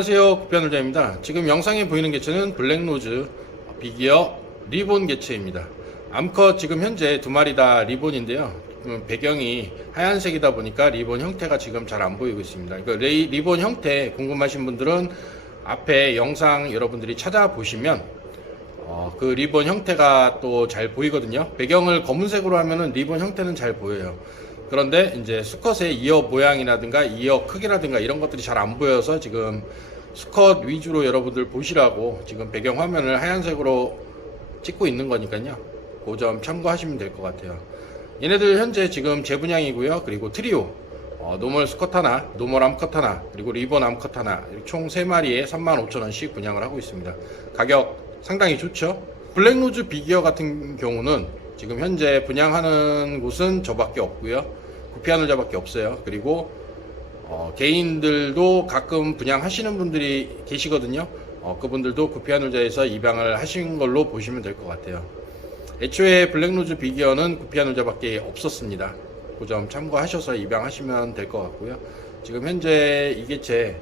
안녕하세요. 구편을자입니다. 지금 영상에 보이는 개체는 블랙로즈 비기어 리본 개체입니다. 암컷 지금 현재 두 마리 다 리본인데요. 음, 배경이 하얀색이다 보니까 리본 형태가 지금 잘 안 보이고 있습니다. 그 리본 형태 궁금하신 분들은 앞에 영상 여러분들이 찾아보시면 어, 그 리본 형태가 또 잘 보이거든요. 배경을 검은색으로 하면은 리본 형태는 잘 보여요 그런데 이제 수컷의 이어 모양이라든가 이어 크기라든가 이런 것들이 잘 안 보여서 지금 수컷 위주로 여러분들 보시라고 지금 배경 화면을 하얀색으로 찍고 있는 거니까요. 그 점 참고하시면 될 것 같아요. 얘네들 현재 지금 재분양이고요. 그리고 트리오, 어, 노멀 수컷 하나, 노멀 암컷 하나, 그리고 리본 암컷 하나, 총 3마리에 35,000원씩 분양을 하고 있습니다. 가격 상당히 좋죠? 블랙로즈 비기어 같은 경우는 지금 현재 분양하는 곳은 저밖에 없고요. 구피하늘자밖에 없어요. 그리고 어, 개인들도 가끔 분양하시는 분들이 계시거든요. 어, 그분들도 구피하늘자에서 입양을 하신 걸로 보시면 될 것 같아요. 애초에 블랙로즈 비기어는 구피하늘자밖에 없었습니다. 그 점 참고하셔서 입양하시면 될 것 같고요. 지금 현재 이 개체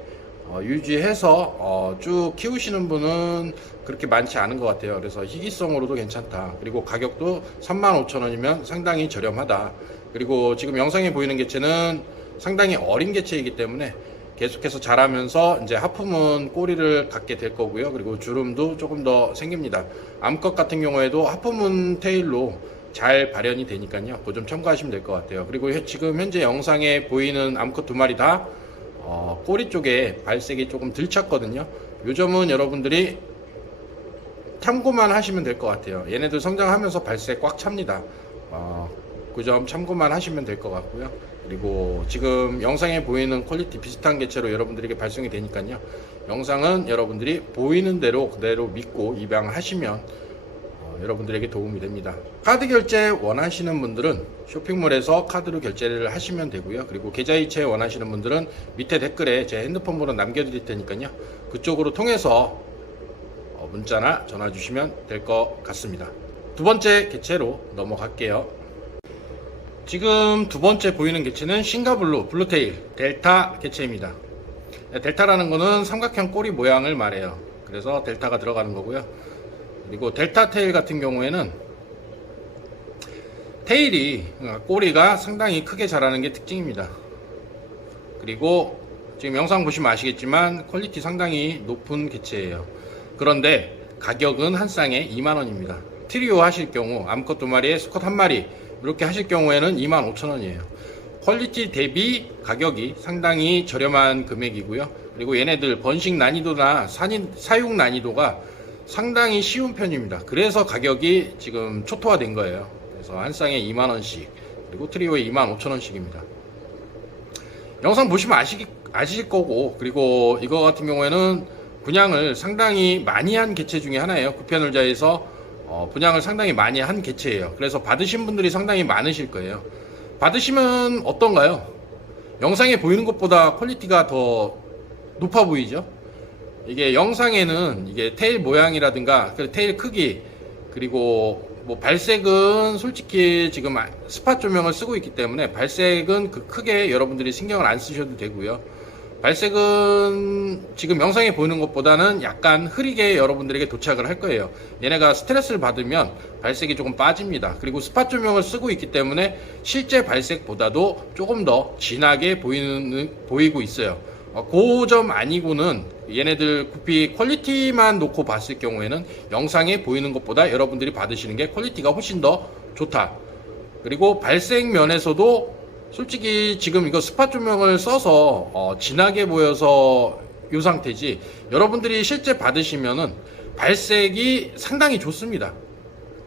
어, 유지해서 어, 쭉 키우시는 분은 그렇게 많지 않은 것 같아요. 그래서 희귀성으로도 괜찮다. 그리고 가격도 35,000원이면 상당히 저렴하다. 그리고 지금 영상에 보이는 개체는 상당히 어린 개체이기 때문에 계속해서 자라면서 이제 하품은 꼬리를 갖게 될 거고요. 그리고 주름도 조금 더 생깁니다. 암컷 같은 경우에도 하품은 테일로 잘 발현이 되니까요. 그 좀 참고하시면 될 것 같아요. 그리고 해- 지금 현재 영상에 보이는 암컷 두 마리 다 어, 꼬리 쪽에 발색이 조금 들쳤거든요. 요 점은 여러분들이 참고만 하시면 될 것 같아요. 얘네들 성장하면서 발색 꽉 찹니다. 어, 그 점 참고만 하시면 될 것 같고요. 그리고 지금 영상에 보이는 퀄리티 비슷한 개체로 여러분들에게 발송이 되니까요. 영상은 여러분들이 보이는 대로 그대로 믿고 입양하시면 어, 여러분들에게 도움이 됩니다. 카드 결제 원하시는 분들은 쇼핑몰에서 카드로 결제를 하시면 되고요. 그리고 계좌이체 원하시는 분들은 밑에 댓글에 제 핸드폰 번호 남겨드릴 테니까요. 그쪽으로 통해서 어, 문자나 전화 주시면 될 것 같습니다. 두 번째 개체로 넘어갈게요. 지금 두 번째 보이는 개체는 싱가블루 블루테일 델타 개체입니다. 네, 델타라는 거는 삼각형 꼬리 모양을 말해요. 그래서 델타가 들어가는 거고요. 그리고 델타 테일 같은 경우에는 테일이 그러니까 꼬리가 상당히 크게 자라는 게 특징입니다. 그리고 지금 영상 보시면 아시겠지만 퀄리티 상당히 높은 개체예요. 그런데 가격은 한 쌍에 2만원입니다. 트리오 하실 경우 암컷 두 마리에 수컷 한 마리 이렇게 하실 경우에는 2만 5천원이에요. 퀄리티 대비 가격이 상당히 저렴한 금액이고요. 그리고 얘네들 번식 난이도나 사육 난이도가 상당히 쉬운 편입니다. 그래서 가격이 지금 초토화된 거예요. 그래서 한 쌍에 2만 원씩 그리고 트리오에 2만 5천 원씩입니다. 영상 보시면 아시, 아실 거고 그리고 이거 같은 경우에는 분양을 상당히 많이 한 개체 중에 하나예요. 구편을자에서 어, 분양을 상당히 많이 한 개체예요. 그래서 받으신 분들이 상당히 많으실 거예요. 받으시면 어떤가요? 영상에 보이는 것보다 퀄리티가 더 높아 보이죠? 이게 영상에는 이게 테일 모양이라든가 그 테일 크기 그리고 뭐 발색은 솔직히 지금 아- 스팟 조명을 쓰고 있기 때문에 발색은 그 크게 여러분들이 신경을 안 쓰셔도 되고요. 발색은 지금 영상에 보이는 것보다는 약간 흐리게 여러분들에게 도착을 할 거예요. 얘네가 스트레스를 받으면 발색이 조금 빠집니다. 그리고 스팟 조명을 쓰고 있기 때문에 실제 발색보다도 조금 더 진하게 보이는, 보이고 있어요. 어, 그점 아니고는 얘네들 구피 퀄리티만 놓고 봤을 경우에는 영상에 보이는 것보다 여러분들이 받으시는 게 퀄리티가 훨씬 더 좋다. 그리고 발색 면에서도 솔직히 지금 이거 스팟 조명을 써서 어, 진하게 보여서 이 상태지 여러분들이 실제 받으시면은 발색이 상당히 좋습니다.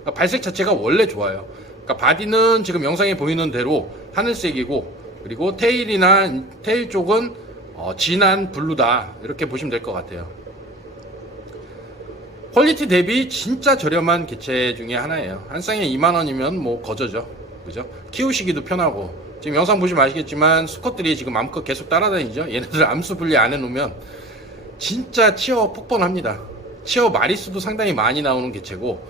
그러니까 발색 자체가 원래 좋아요. 그러니까 바디는 지금 영상에 보이는 대로 하늘색이고 그리고 테일이나 테일 쪽은 어, 진한 블루다 이렇게 보시면 될 것 같아요. 퀄리티 대비 진짜 저렴한 개체 중에 하나예요. 한 쌍에 2만 원이면 뭐 거저죠. 그죠? 키우시기도 편하고 지금 영상 보시면 아시겠지만 수컷들이 지금 암컷 계속 따라다니죠. 얘네들 암수 분리 안 해놓으면 진짜 치어 폭번합니다. 치어 마리수도 상당히 많이 나오는 개체고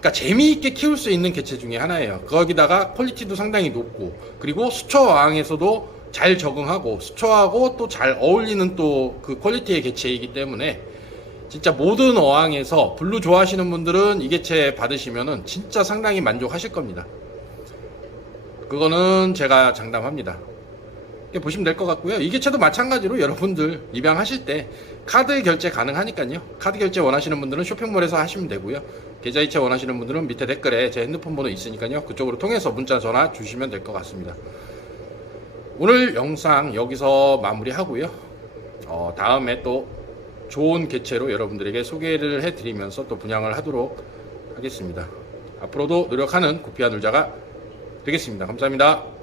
그러니까 재미있게 키울 수 있는 개체 중에 하나예요. 거기다가 퀄리티도 상당히 높고 그리고 수초 어항에서도 잘 적응하고 수초하고 또 잘 어울리는 또 그 퀄리티의 개체이기 때문에 진짜 모든 어항에서 블루 좋아하시는 분들은 이 개체 받으시면은 진짜 상당히 만족하실 겁니다. 그거는 제가 장담합니다. 보시면 될 것 같고요. 이 개체도 마찬가지로 여러분들 입양하실 때 카드 결제 가능하니까요. 카드 결제 원하시는 분들은 쇼핑몰에서 하시면 되고요. 계좌이체 원하시는 분들은 밑에 댓글에 제 핸드폰 번호 있으니까요. 그쪽으로 통해서 문자 전화 주시면 될 것 같습니다. 오늘 영상 여기서 마무리하고요. 어, 다음에 또 좋은 개체로 여러분들에게 소개를 해드리면서 또 분양을 하도록 하겠습니다. 앞으로도 노력하는 구피아 놀자가 되겠습니다. 감사합니다.